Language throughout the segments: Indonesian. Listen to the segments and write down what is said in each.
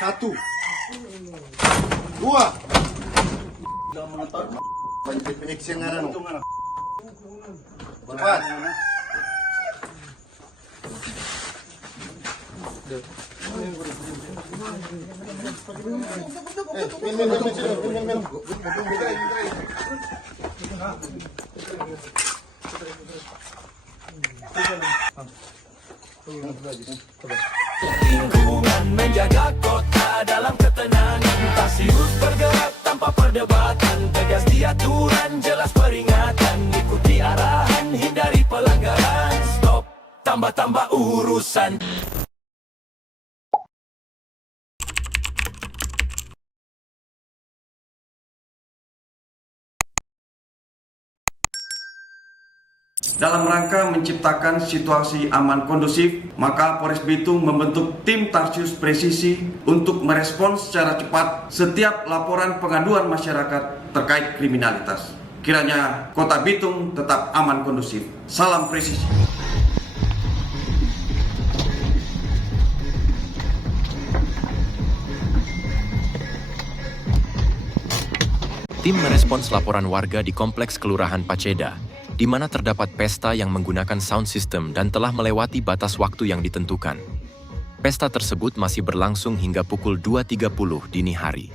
Satu, dua. X yang ada no. Cepat. Lingkungan menjaga kota dalam ketenangan. Tasius bergerak tanpa perdebatan, tegas di aturan, jelas peringatan. Ikuti arahan, hindari pelanggaran. Stop, tambah-tambah urusan. Dalam rangka menciptakan situasi aman kondusif, maka Polres Bitung membentuk tim Tarsius Presisi untuk merespons secara cepat setiap laporan pengaduan masyarakat terkait kriminalitas. Kiranya Kota Bitung tetap aman kondusif. Salam presisi. Tim merespons laporan warga di Kompleks Kelurahan Paceda, di mana terdapat pesta yang menggunakan sound system dan telah melewati batas waktu yang ditentukan. Pesta tersebut masih berlangsung hingga pukul 2.30 dini hari.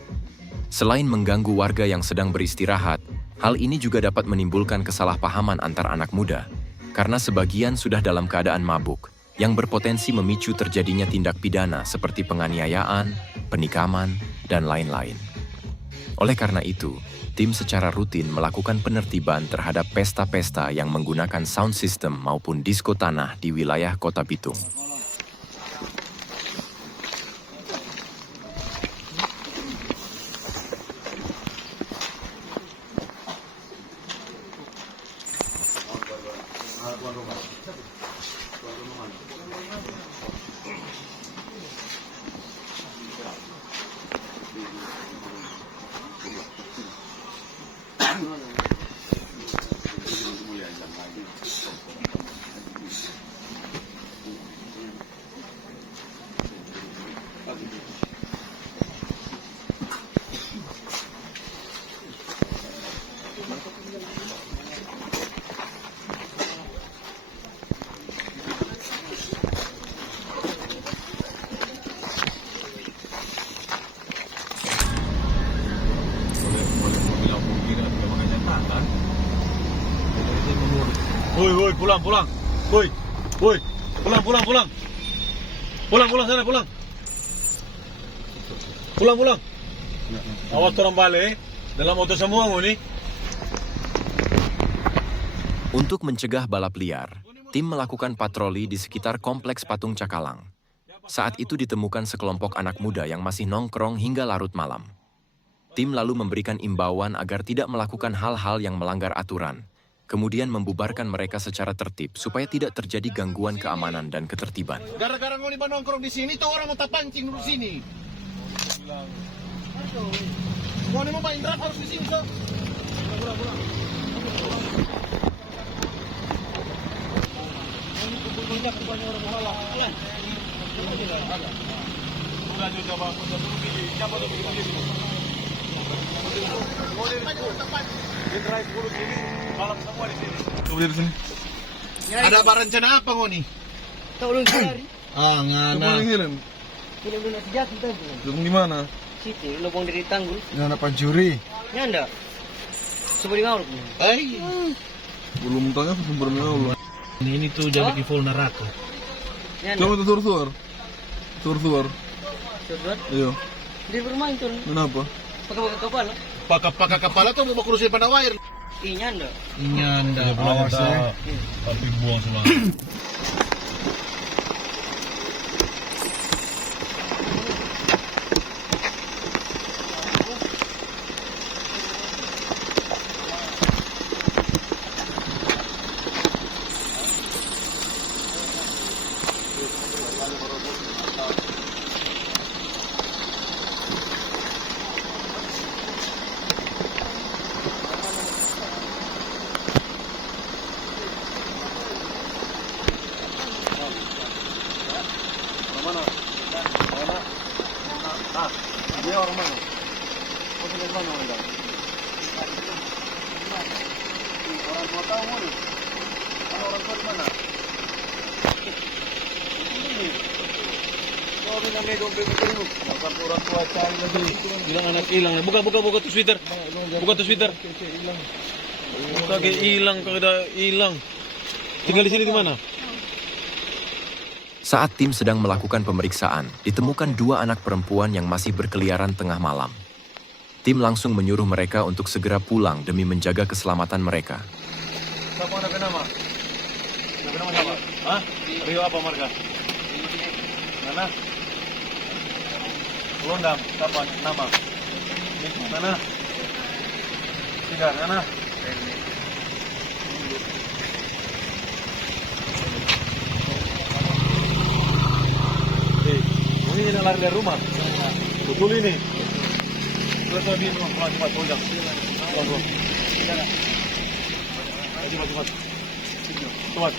Selain mengganggu warga yang sedang beristirahat, hal ini juga dapat menimbulkan kesalahpahaman antar anak muda, karena sebagian sudah dalam keadaan mabuk, yang berpotensi memicu terjadinya tindak pidana seperti penganiayaan, penikaman, dan lain-lain. Oleh karena itu, tim secara rutin melakukan penertiban terhadap pesta-pesta yang menggunakan sound system maupun disko tanah di wilayah Kota Bitung. Woi, pulang. Woi, pulang. Pulang sana, pulang. Pulang. Awas orang balik, dalam motor semua nih. Untuk mencegah balap liar, tim melakukan patroli di sekitar Kompleks Patung Cakalang. Saat itu ditemukan sekelompok anak muda yang masih nongkrong hingga larut malam. Tim lalu memberikan imbauan agar tidak melakukan hal-hal yang melanggar aturan, kemudian membubarkan mereka secara tertib supaya tidak terjadi gangguan keamanan dan ketertiban. Gara-gara ngoni nongkrong di sini tuh orang mau pancing dulu sini. Ngoni mau main draft harus di sini tuh. Pulang. Ada apa rencana apa ngoni? Tak ulun cari. Ngana. Tidak ulun sejak kita tu. Belum di mana? Situ lubang dari tanggul. Ngana Panjuri. Nyanda. Seperti ngau. Belum tanya sumber ngau. Ini tuh jadi full neraka. Coba tuh sur. Surat. Iya. Dia bermain tuh. Kenapa? Pakai kepala. Pakai kepala tuh mau kurusin pada wire. Nyanda. Awas ya. Tapi buang semua. Dia orang mana? Orang mana orang? Orang tua tahu mana? Orang tua di mana? Oh, ini namanya dompet itu. Bukan orang tua cari lagi. Hilang anak hilang. Buka tuh sweater. Buka tuh sweater. Kagak hilang, kagak hilang. Tinggal di sini di mana? Saat tim sedang melakukan pemeriksaan, ditemukan 2 anak perempuan yang masih berkeliaran tengah malam. Tim langsung menyuruh mereka untuk segera pulang demi menjaga keselamatan mereka. Siapa nak nama? Nama siapa? Hah? Rio apa marga? Mana? Londam, siapa nama? Mana? Tiga, mana? Ini yang lari dari rumah. Betul ini. Cepat ujang. Cepat.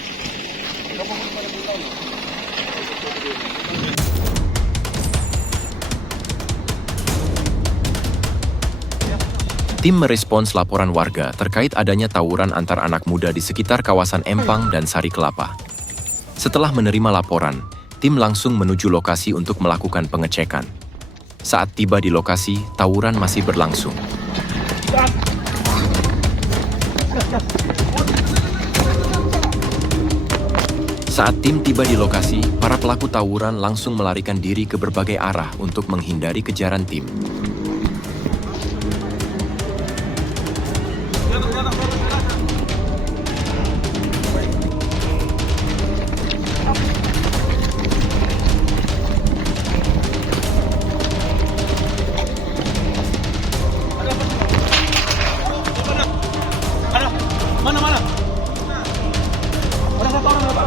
Tim merespons laporan warga terkait adanya tawuran antar anak muda di sekitar kawasan Empang dan Sari Kelapa. Setelah menerima laporan, tim langsung menuju lokasi untuk melakukan pengecekan. Saat tiba di lokasi, tawuran masih berlangsung. Saat tim tiba di lokasi, para pelaku tawuran langsung melarikan diri ke berbagai arah untuk menghindari kejaran tim. Mana? Ada satu orang apa?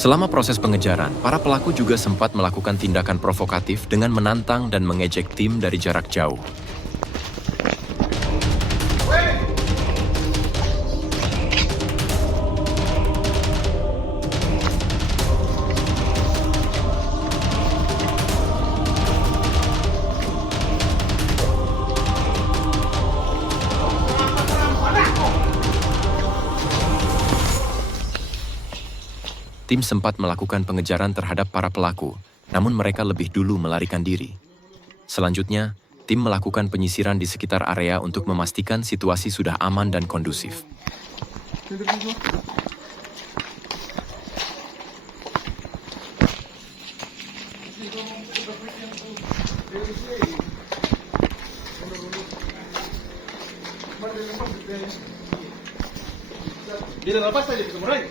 Selama proses pengejaran, para pelaku juga sempat melakukan tindakan provokatif dengan menantang dan mengejek tim dari jarak jauh. Tim sempat melakukan pengejaran terhadap para pelaku, namun mereka lebih dulu melarikan diri. Selanjutnya, tim melakukan penyisiran di sekitar area untuk memastikan situasi sudah aman dan kondusif. Dia lepas saja ke Murai.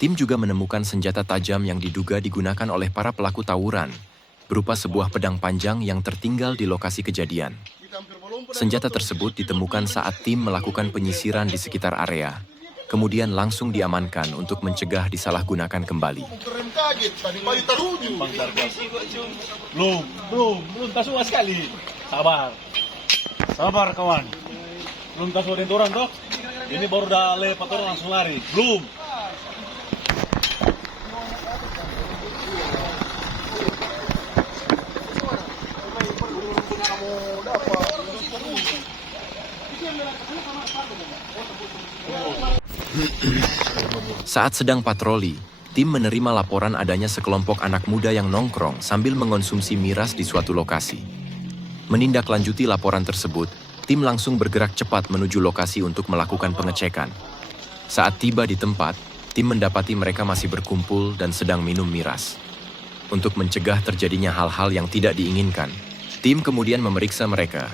Tim juga menemukan senjata tajam yang diduga digunakan oleh para pelaku tawuran, berupa sebuah pedang panjang yang tertinggal di lokasi kejadian. Senjata tersebut ditemukan saat tim melakukan penyisiran di sekitar area, kemudian langsung diamankan untuk mencegah disalahgunakan kembali. Belum tasua sekali. Sabar kawan. Belum tasua orang toh. Ini baru dah lepas orang langsung lari. Belum. Saat sedang patroli, tim menerima laporan adanya sekelompok anak muda yang nongkrong sambil mengonsumsi miras di suatu lokasi. Menindaklanjuti laporan tersebut, tim langsung bergerak cepat menuju lokasi untuk melakukan pengecekan. Saat tiba di tempat, tim mendapati mereka masih berkumpul dan sedang minum miras. Untuk mencegah terjadinya hal-hal yang tidak diinginkan, tim kemudian memeriksa mereka.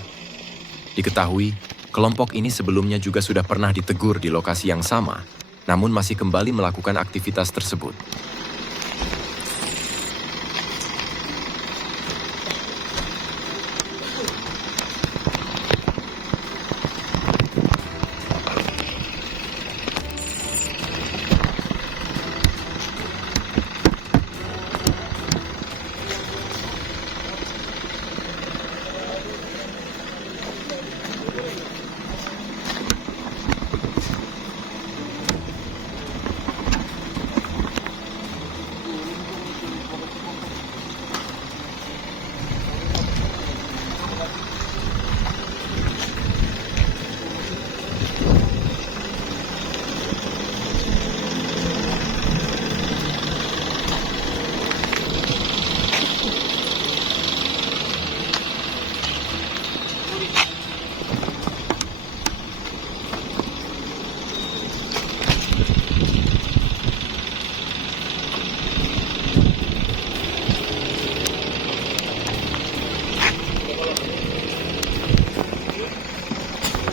Diketahui, kelompok ini sebelumnya juga sudah pernah ditegur di lokasi yang sama, namun masih kembali melakukan aktivitas tersebut.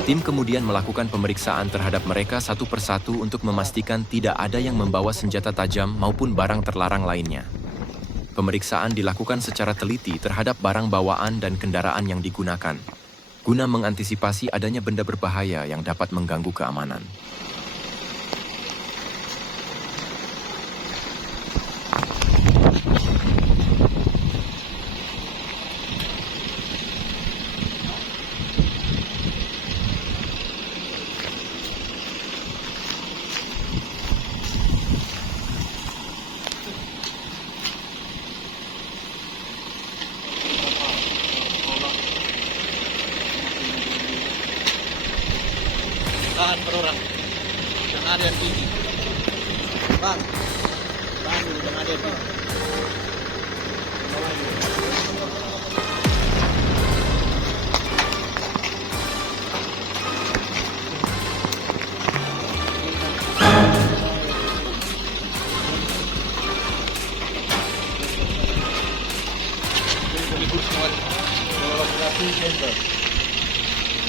Tim kemudian melakukan pemeriksaan terhadap mereka satu persatu untuk memastikan tidak ada yang membawa senjata tajam maupun barang terlarang lainnya. Pemeriksaan dilakukan secara teliti terhadap barang bawaan dan kendaraan yang digunakan, guna mengantisipasi adanya benda berbahaya yang dapat mengganggu keamanan. Tahan per orang. Jangan ada yang tinggi. Bang. Bang, jangan ada yang tinggi.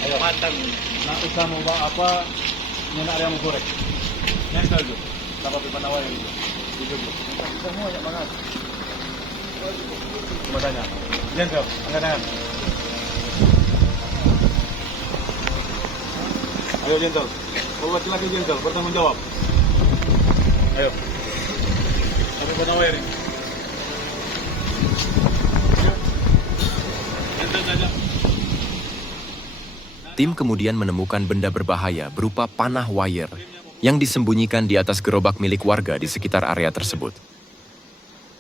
Ayo, Matang. nak usah mau bawa apa, nak ada yang mau goreng. Nyentel tu, dapat pipa nawai itu. Itu tu. Semua banyak banget. Cuma tanya, nyentel, angkat tangan. Ayo nyentel, kalau laki-laki nyentel, bertanggung jawab. Ayo, dapat pipa nawai ini. Nyentel saja. Tim kemudian menemukan benda berbahaya berupa panah wire yang disembunyikan di atas gerobak milik warga di sekitar area tersebut.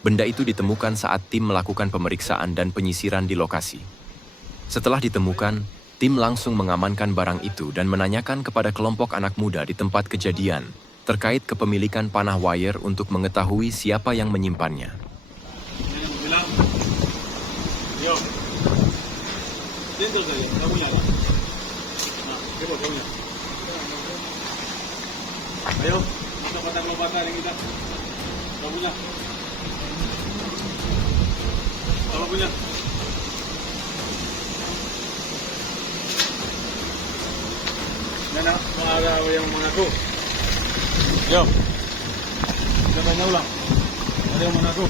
Benda itu ditemukan saat tim melakukan pemeriksaan dan penyisiran di lokasi. Setelah ditemukan, tim langsung mengamankan barang itu dan menanyakan kepada kelompok anak muda di tempat kejadian terkait kepemilikan panah wire untuk mengetahui siapa yang menyimpannya. Bilang, yo, nyentel saja, kamu nyala. Coba kau lihat. Ayo, kita patah lopatan yang kita. Kau punya. Kalau punya. Mana ada yang mengaku? Yo. Kita tanya ulang. Ada yang mengaku?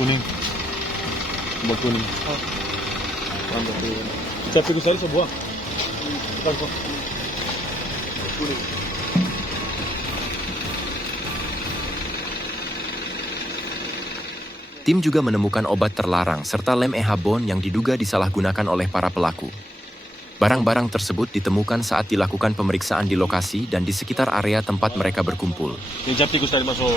kuning. Obat kuning. Saya pikir saya sebuah. Bukan kok. Kuning. Tim juga menemukan obat terlarang serta lem ehabon yang diduga disalahgunakan oleh para pelaku. Barang-barang tersebut ditemukan saat dilakukan pemeriksaan di lokasi dan di sekitar area tempat mereka berkumpul. Yang jam tikus tadi masuk.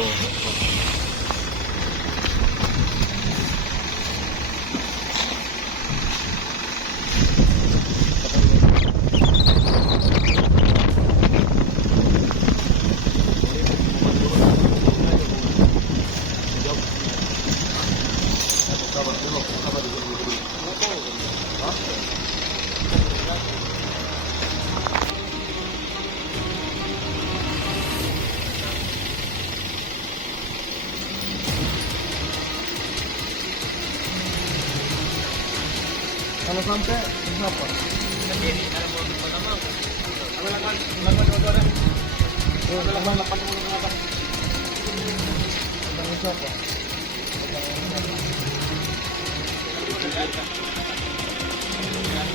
Kalau sampai kenapa?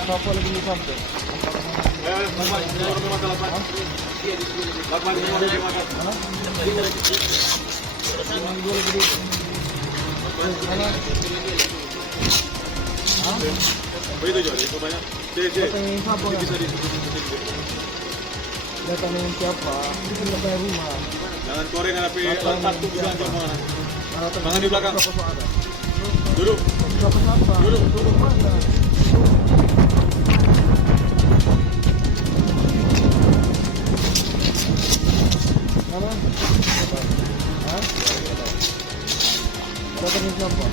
Apa lagi di sampai? Begitu Jody, itu banyak. Datangin siapa? Bisa disusun. Datangin siapa? Itu kan datangin rumah. Jangan koreng tapi letak tuh bisa di mana. Tangan di belakang. Siapa ada? Duduk. Siapa? Duduk mana? Mana? Hah? Datangin siapa?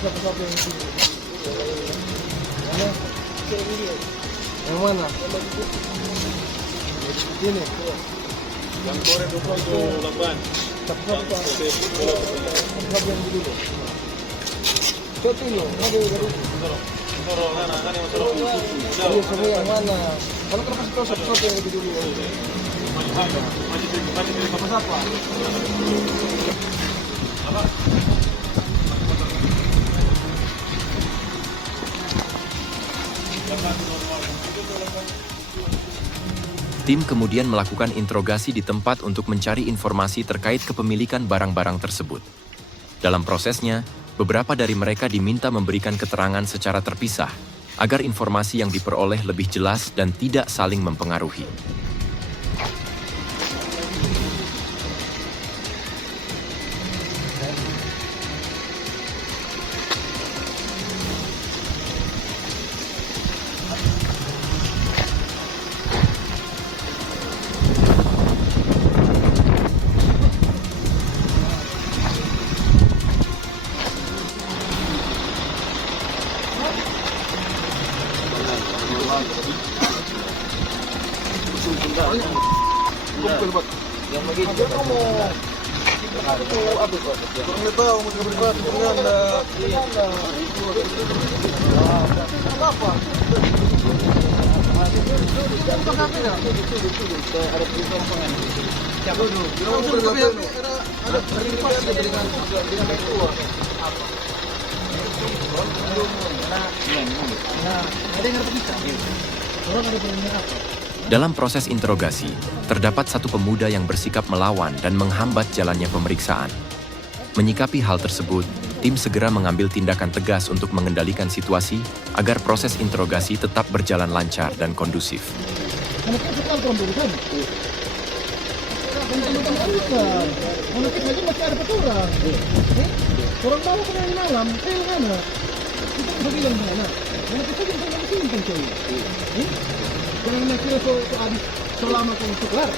Siapa yang sini? Mana? Yang mana? Ini. Yang koreng itu lamban. Siapa yang dulu? Siapa ini? Ada Sorong kan yang sorong. Ini semua yang mana? Kalau terus tahu siapa yang lebih dulu? Siapa? Tim kemudian melakukan interogasi di tempat untuk mencari informasi terkait kepemilikan barang-barang tersebut. Dalam prosesnya, beberapa dari mereka diminta memberikan keterangan secara terpisah, agar informasi yang diperoleh lebih jelas dan tidak saling mempengaruhi. Yang begitu kamu kurang tahu mau berdebat dengan apa? Dalam proses interogasi, terdapat satu pemuda yang bersikap melawan dan menghambat jalannya pemeriksaan. Menyikapi hal tersebut, tim segera mengambil tindakan tegas untuk mengendalikan situasi agar proses interogasi tetap berjalan lancar dan kondusif. Jangan nak kira so habis selama kau tukar.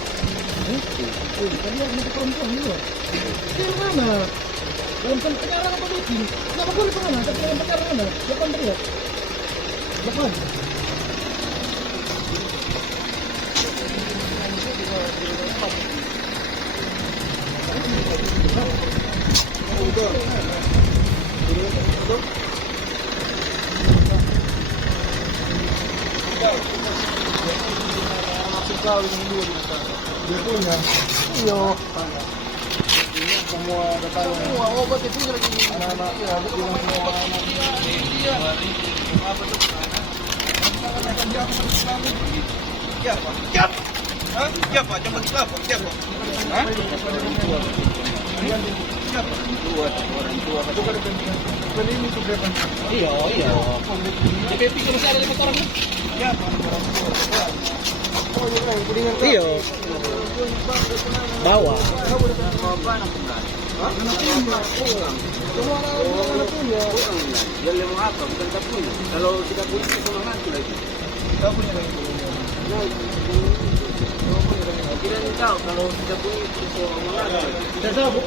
Tadi ada perempuan juga. Kira mana? Dalam penjara apa begini? Kenapa boleh kemana? Tak dalam penjara mana? Depan dia. Depan. kawin yang dua di sana. Dia punya. Iya. Semua udah tahu. Semua obat itu lagi. Anak-anak ya, bilang semua anak. Siapa? Siapa? Hah? Siapa? Zaman siapa? Siapa? Hah? Siapa? Orang tua. Ini tuh berapa? Iya. Tapi pikir masih ada 5 orang. Siapa? Oh iya, yang kuningan. Iya. Bawa. Semua anak punya. Dia lemah apa? Bukan kita punya. Kalau kita punya kita mengaku lagi. Kau punya lagi. Kita tidak tahu kalau kita punya kita mengaku. Tidak tahu.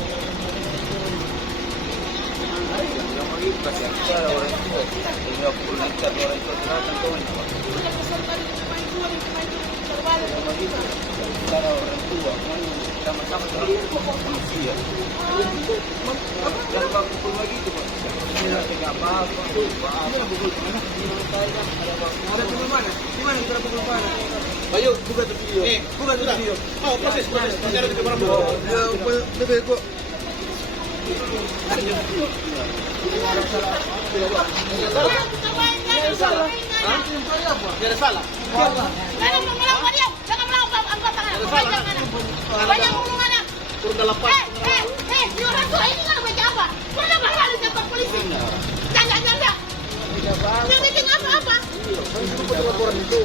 Yang begitu kasih cara orang tua. Hingga pukul nekat orang tua silakan kau ini. Cara orang tua sama-sama manusia. Jangan pukul begitu Pak. Tidak apa-apa. Pukul mana? Ada pukul mana? Di mana kita pukul mana? Ayo buka tuh video. Buka tuh video. Oh proses. Cara kita barang dulu. Lebih kok. Tidak salah. Jangan melawan dia. Jangan melawan anggota tangan. Banyak omongan. Turun dalam pas. Di orang tua ini kan macam apa? Pernah bakal di kantor polisi. Jangan. Yang bikin apa-apa. Laporan itu.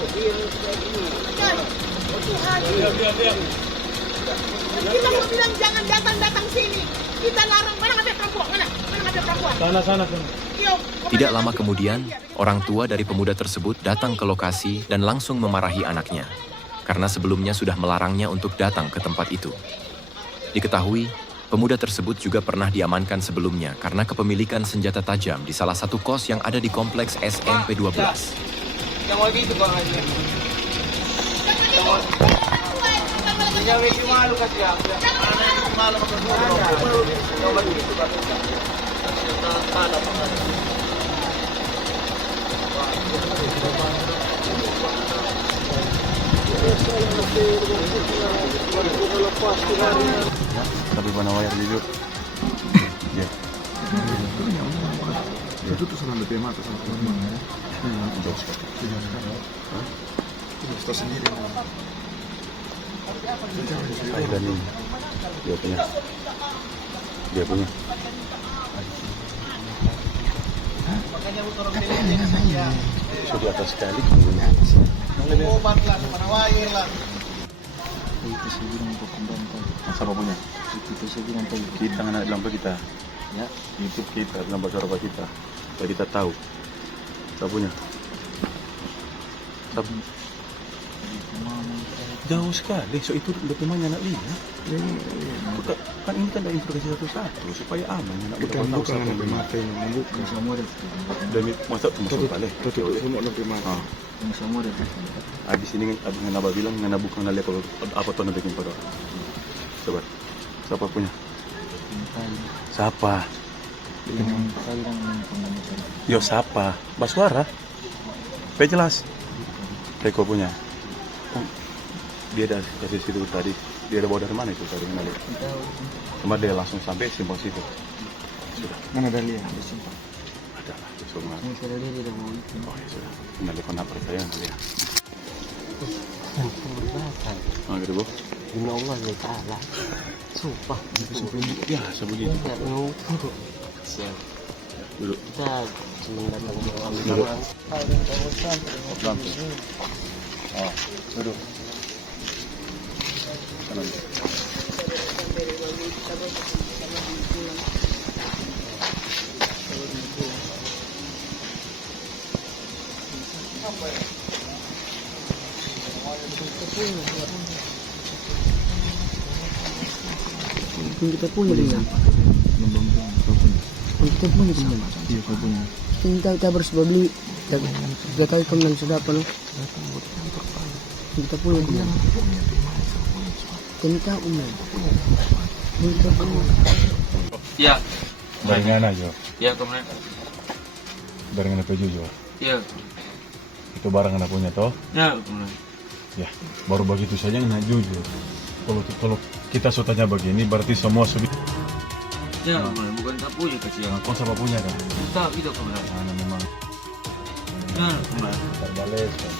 Kita mau bilang jangan datang sini. Kita larang. Mana ada perempuan? Mana ada perempuan? Sana. Iyo. Tidak lama kemudian, orang tua dari pemuda tersebut datang ke lokasi dan langsung memarahi anaknya, karena sebelumnya sudah melarangnya untuk datang ke tempat itu. Diketahui, pemuda tersebut juga pernah diamankan sebelumnya karena kepemilikan senjata tajam di salah satu kos yang ada di kompleks SMP 12. Yang begitu Pak Haji. Jangan bikin malu kasih ya. Malu Yang begitu Pak. Tanah Pak. Tapi mana wayar jujur. Ya. Itu tuh selalu lebih mata sama teman. Jauh sekali. Jauh sendiri. Dan ini dia punya. Sudah atas sekali punya. Obat lah, mana wayar lah. Itu saya bilang untuk pembantai. Siapa punya? Itu saya bilang tadi. Kita anak dalam kita. Ya. YouTube kita dalam bahasa Arab kita. Supaya kita tahu. Siapa punya? Siapa? Jauh sekali. So itu dokumennya nak lihat. Kan ini kan ada informasi satu-satu supaya aman. Kita bukan lebih mati membuka semua demi masa masuk balik. Betul. Semua lebih mati. Semua dah. Habis ini abis Naba bilang ngana bukan nak lihat apa tuh bikin pada. Coba. Siapa punya? Siapa? Yo siapa? Baswara. Jelas. Teko punya. Dia dari situ tadi. Dia ada bawa dari mana itu tadi kenal? Cuma dia langsung sampai simpang situ. Sudah. Mana ada lihat di simpang? Ada lah. Semua. Oh ya sudah. Kenal telepon apa saya nanti ya. Ah gitu bu. Demi Allah ya Ta'ala. Sumpah. Ya sebegini. Tidak mau. Siap. Duduk. Kita cuma datang untuk ambil Duduk. barang. Oh, duduk. Sana. Kita punya dia. Kita punya dia. Iya kau punya. Kita harus beli. Kita tahu kemana sudah apa lo? Kita punya dia. Kita punya. Kita punya. Iya. Barengan aja. Iya kemudian. Barengan apa jujur? Iya. Itu barang anak punya toh? Ya kemudian. Ya, baru begitu saja nggak jujur. Kalau kita tanya begini berarti semua sudah. Ya, bukan tak punya kesian. Kau siapa punya kan? Kita itu kebenaran. Nah, memang Ya, kemarin. terbales kan.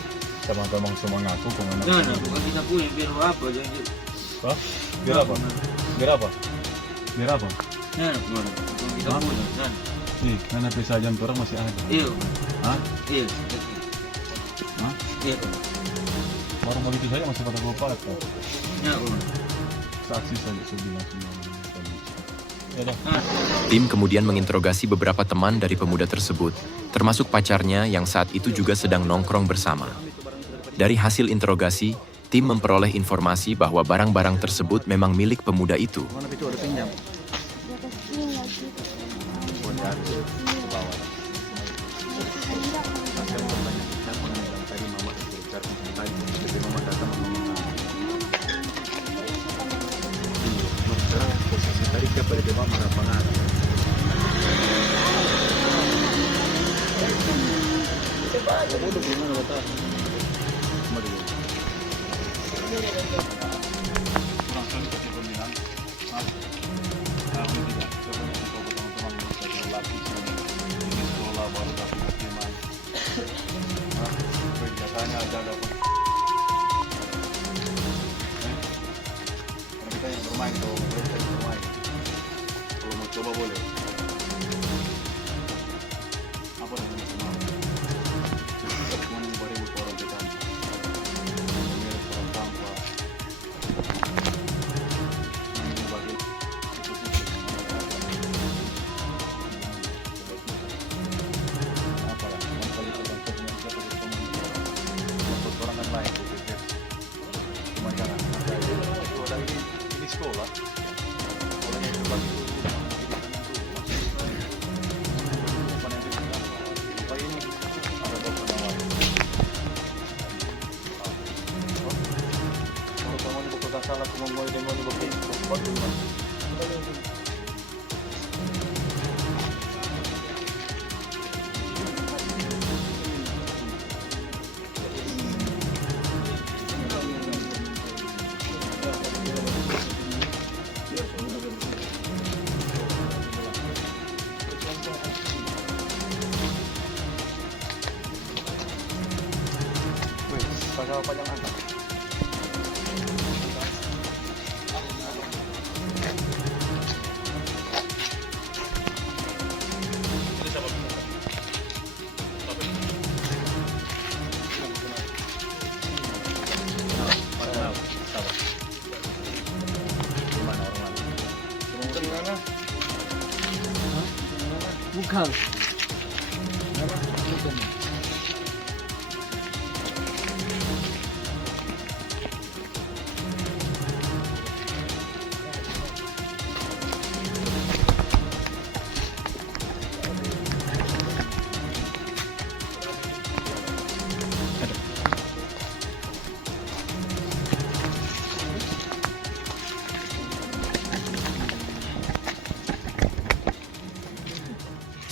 Teman-teman semua ngaku kemana? Nah, bukan kita punya biar apa jangan. Hah? Biar apa? Biar apa? Biar apa? Nah, kemarin. Bukan kita punya. Nah, Nih, karena pesa jam orang masih ada. iya. Hah? Iya. Hah? Iya. Baru begitu saja masih pada gua patah. Ya, kemarin. Saksi saja sudah bilang semua. Ya dah. Tim kemudian menginterogasi beberapa teman dari pemuda tersebut, termasuk pacarnya yang saat itu juga sedang nongkrong bersama. Dari hasil interogasi, tim memperoleh informasi bahwa barang-barang tersebut memang milik pemuda itu. Mana itu ada pinjam? Bukan.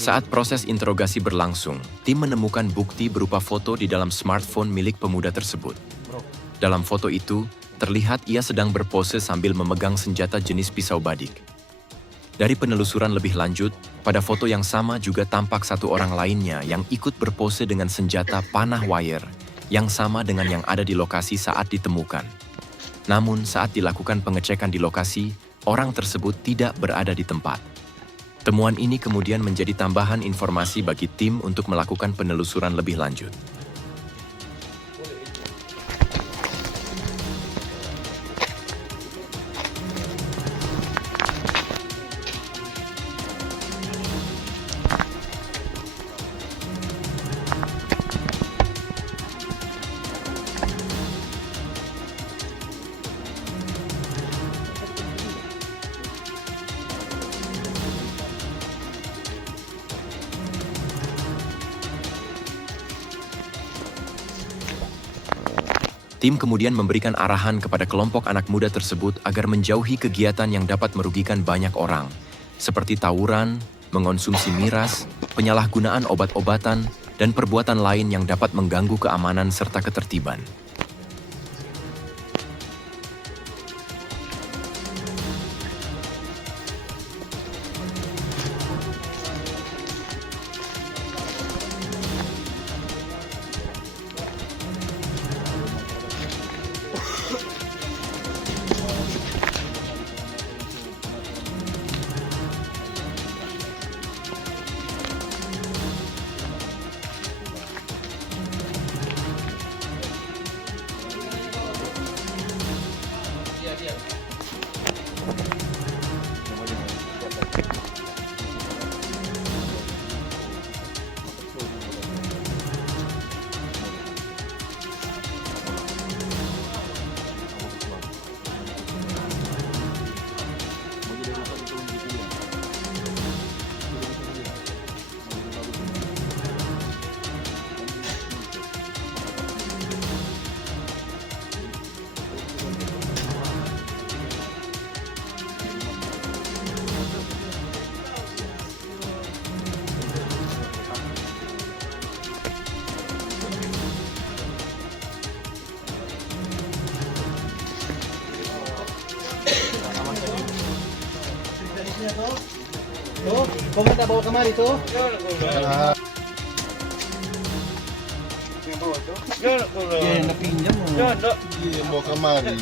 Saat proses interogasi berlangsung, tim menemukan bukti berupa foto di dalam smartphone milik pemuda tersebut. Dalam foto itu, terlihat ia sedang berpose sambil memegang senjata jenis pisau badik. Dari penelusuran lebih lanjut, pada foto yang sama juga tampak satu orang lainnya yang ikut berpose dengan senjata panah wire, yang sama dengan yang ada di lokasi saat ditemukan. Namun, saat dilakukan pengecekan di lokasi, orang tersebut tidak berada di tempat. Temuan ini kemudian menjadi tambahan informasi bagi tim untuk melakukan penelusuran lebih lanjut. Tim kemudian memberikan arahan kepada kelompok anak muda tersebut agar menjauhi kegiatan yang dapat merugikan banyak orang, seperti tawuran, mengonsumsi miras, penyalahgunaan obat-obatan, dan perbuatan lain yang dapat mengganggu keamanan serta ketertiban. Pemerintah bawa kemari tuh. Ya, nak pinjam. Iya, mau kemari.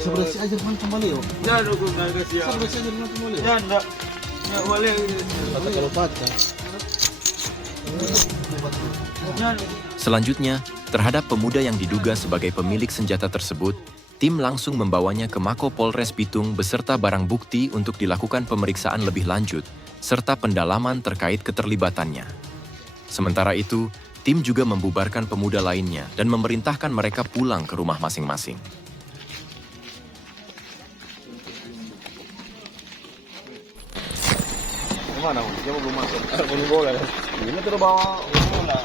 Sebelah si ajar man kembali yo. Sebelah si ajar man kembali. Kalau patah. Selanjutnya, terhadap pemuda yang diduga sebagai pemilik senjata tersebut, tim langsung membawanya ke Mako Polres Bitung beserta barang bukti untuk dilakukan pemeriksaan lebih lanjut, serta pendalaman terkait keterlibatannya. Sementara itu, tim juga membubarkan pemuda lainnya dan memerintahkan mereka pulang ke rumah masing-masing. Mana? Dia belum masuk. Belum boleh. Ini terus bawa bola.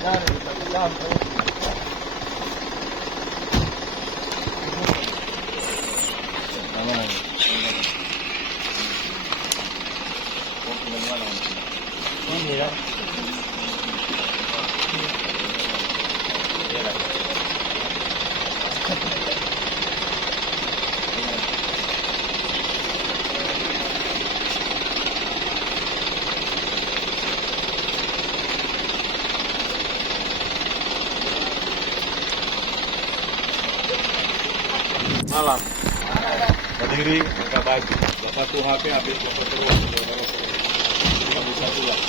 Dari dalam. Mana? Ini ya. Malam. Berdiri, buka baju. Bapak tuh HP habis bapak terus. Tidak bisa pulang.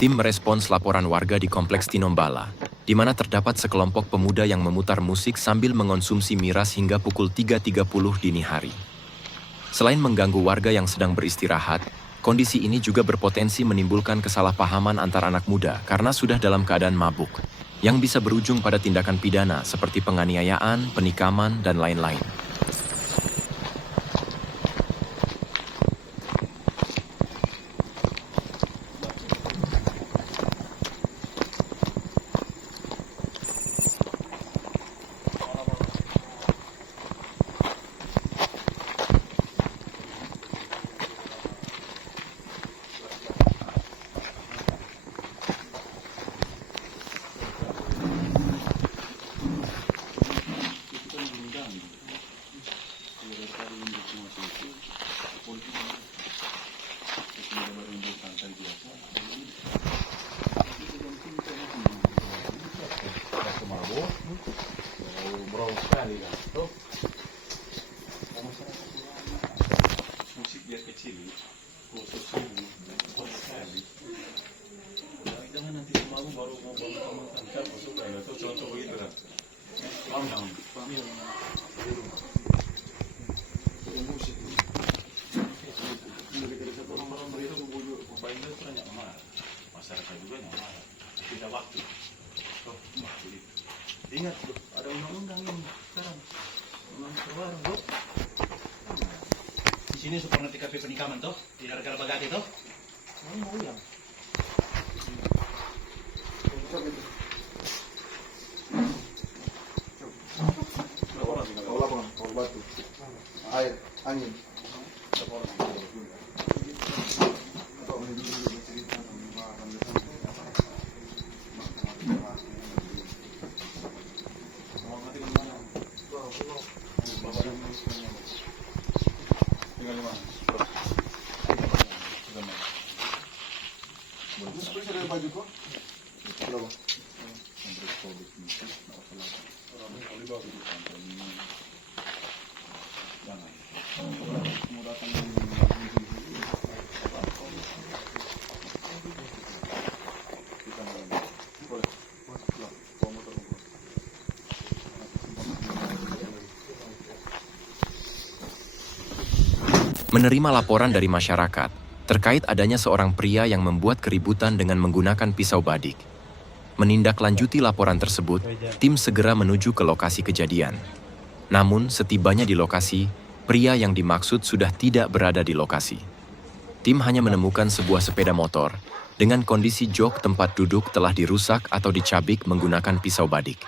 Tim merespons laporan warga di Kompleks Tinombala, di mana terdapat sekelompok pemuda yang memutar musik sambil mengonsumsi miras hingga pukul 3.30 dini hari. Selain mengganggu warga yang sedang beristirahat, kondisi ini juga berpotensi menimbulkan kesalahpahaman antar anak muda karena sudah dalam keadaan mabuk, yang bisa berujung pada tindakan pidana seperti penganiayaan, penikaman, dan lain-lain. Musik dia kecil, khusus sekali. Jangan nanti malu baru mau makan kan masuk kayak itu contoh begitu kan. Paham? Musik. Orang-orang begitu banyak orang yang marah, masyarakat juga yang marah. Tidak waktu. Ingat loh, ada undang-undang ini sekarang. Undang-undang terbaru, bro. Di sini supaya TKP penikaman toh, di negara Bagati toh. Ini mau ulang. Kalau batu, air, angin. bajuku. Menerima laporan dari masyarakat terkait adanya seorang pria yang membuat keributan dengan menggunakan pisau badik. Menindaklanjuti laporan tersebut, tim segera menuju ke lokasi kejadian. Namun, setibanya di lokasi, pria yang dimaksud sudah tidak berada di lokasi. Tim hanya menemukan sebuah sepeda motor dengan kondisi jok tempat duduk telah dirusak atau dicabik menggunakan pisau badik.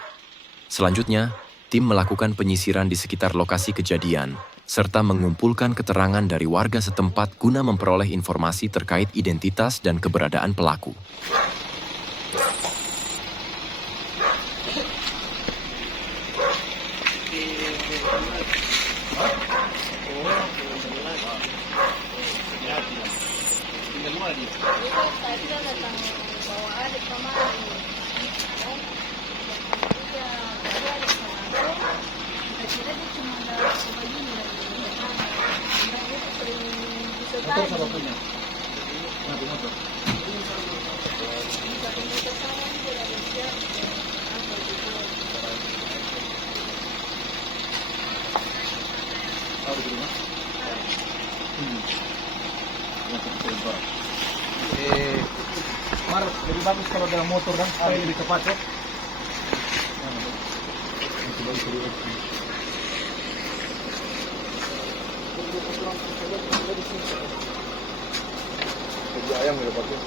Selanjutnya, tim melakukan penyisiran di sekitar lokasi kejadian, serta mengumpulkan keterangan dari warga setempat guna memperoleh informasi terkait identitas dan keberadaan pelaku. Tadi kan datang bawa adik kemarin. Tadi adik kemarin. Kira-kira dia cuma ada begini lagi. Dia sering bisa tadi. Motor punya? Motor. Mar, lebih bagus kalau dalam motor kan, supaya lebih cepat ya. Ayam ya pakai.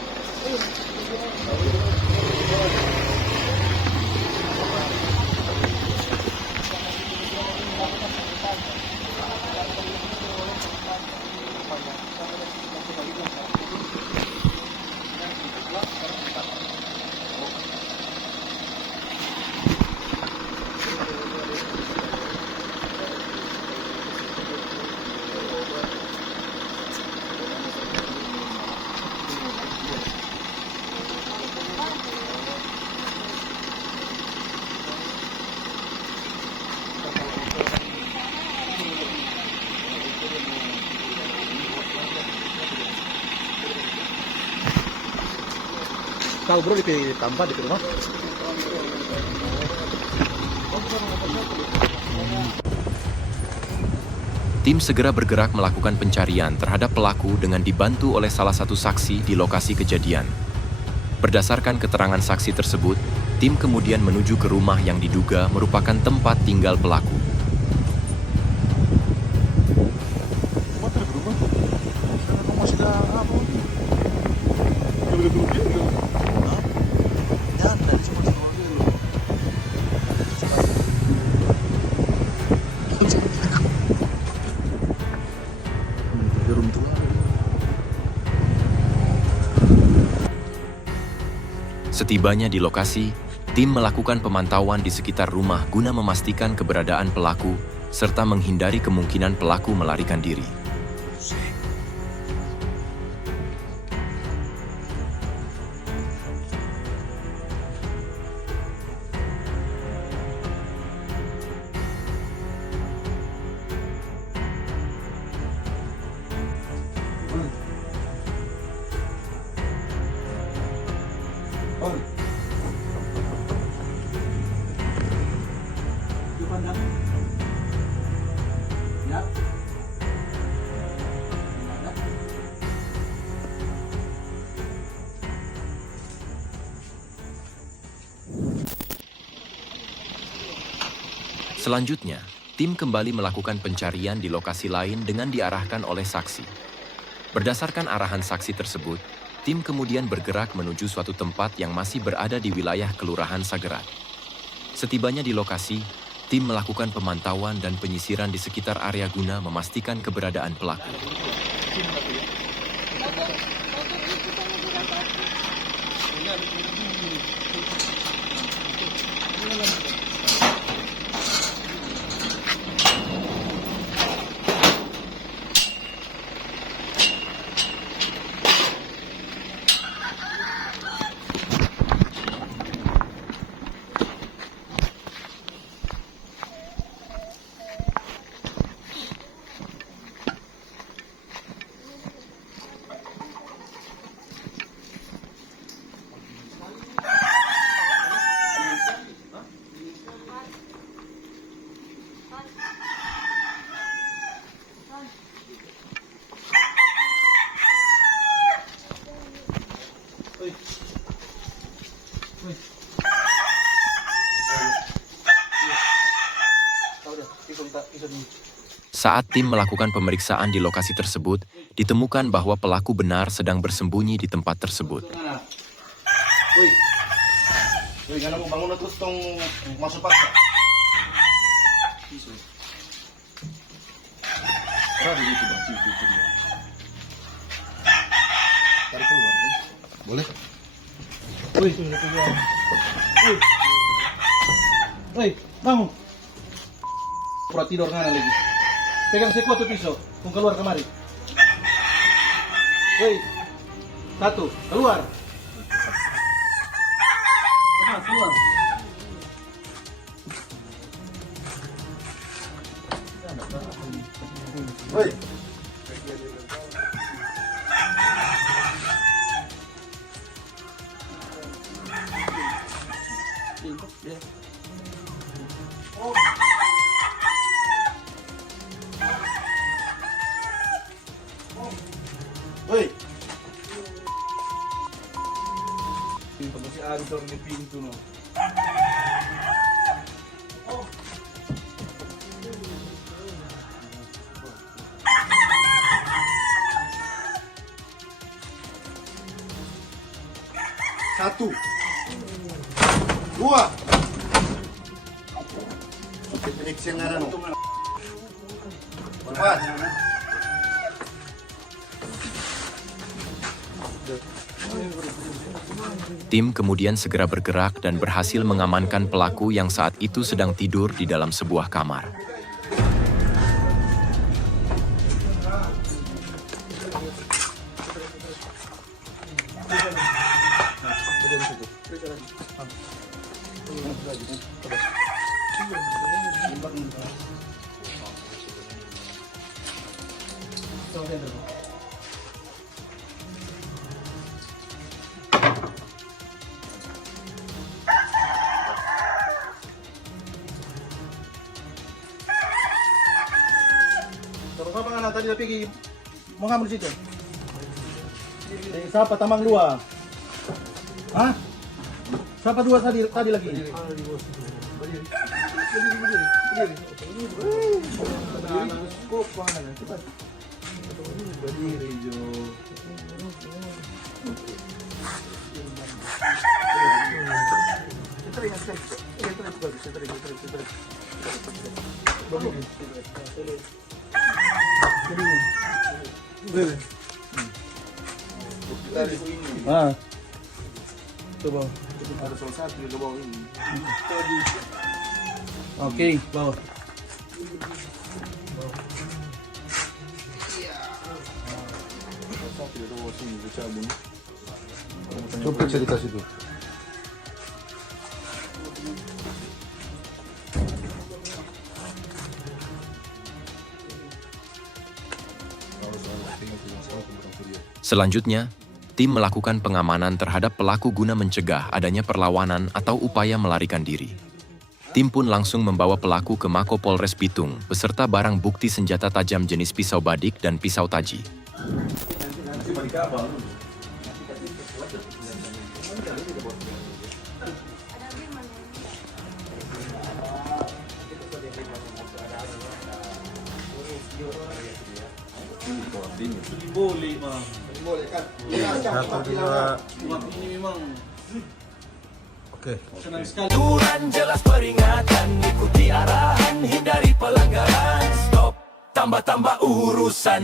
Tahu bro ditambah di rumah. Tim segera bergerak melakukan pencarian terhadap pelaku dengan dibantu oleh salah satu saksi di lokasi kejadian. Berdasarkan keterangan saksi tersebut, tim kemudian menuju ke rumah yang diduga merupakan tempat tinggal pelaku. Setibanya di lokasi, tim melakukan pemantauan di sekitar rumah guna memastikan keberadaan pelaku serta menghindari kemungkinan pelaku melarikan diri. Selanjutnya, tim kembali melakukan pencarian di lokasi lain dengan diarahkan oleh saksi. Berdasarkan arahan saksi tersebut, tim kemudian bergerak menuju suatu tempat yang masih berada di wilayah Kelurahan Sagerat. Setibanya di lokasi, tim melakukan pemantauan dan penyisiran di sekitar area guna memastikan keberadaan pelaku. Saat tim melakukan pemeriksaan di lokasi tersebut, ditemukan bahwa pelaku benar sedang bersembunyi di tempat tersebut. Woi, karena mau bangun terus tong masuk paksa. Tarik keluar, boleh? Woi, woi, bangun. Pura tidur ngana lagi. Pegang sekuat tuh pisau, kung keluar kemari. Woi, satu, keluar. Keluar. Woi. Woi. Pintu masih ada di pintu no. Satu, dua. Connection na no. Cepat. Tim kemudian segera bergerak dan berhasil mengamankan pelaku yang saat itu sedang tidur di dalam sebuah kamar. Apa nga tadi tapi mau ngambil situ? Siapa tamang dua? Hah? Siapa dua tadi lagi? Ah. Coba. Ada salah satu di bawah ini. Oke, bawah. Coba cerita situ. Selanjutnya, tim melakukan pengamanan terhadap pelaku guna mencegah adanya perlawanan atau upaya melarikan diri. Tim pun langsung membawa pelaku ke Mako Polres Bitung beserta barang bukti senjata tajam jenis pisau badik dan pisau taji. Boleh, Bang. Boleh kan? Satu, dua. Ini memang. Oke. Senang sekali. Aturan jelas peringatan, ikuti arahan, hindari pelanggaran. Stop, tambah-tambah urusan.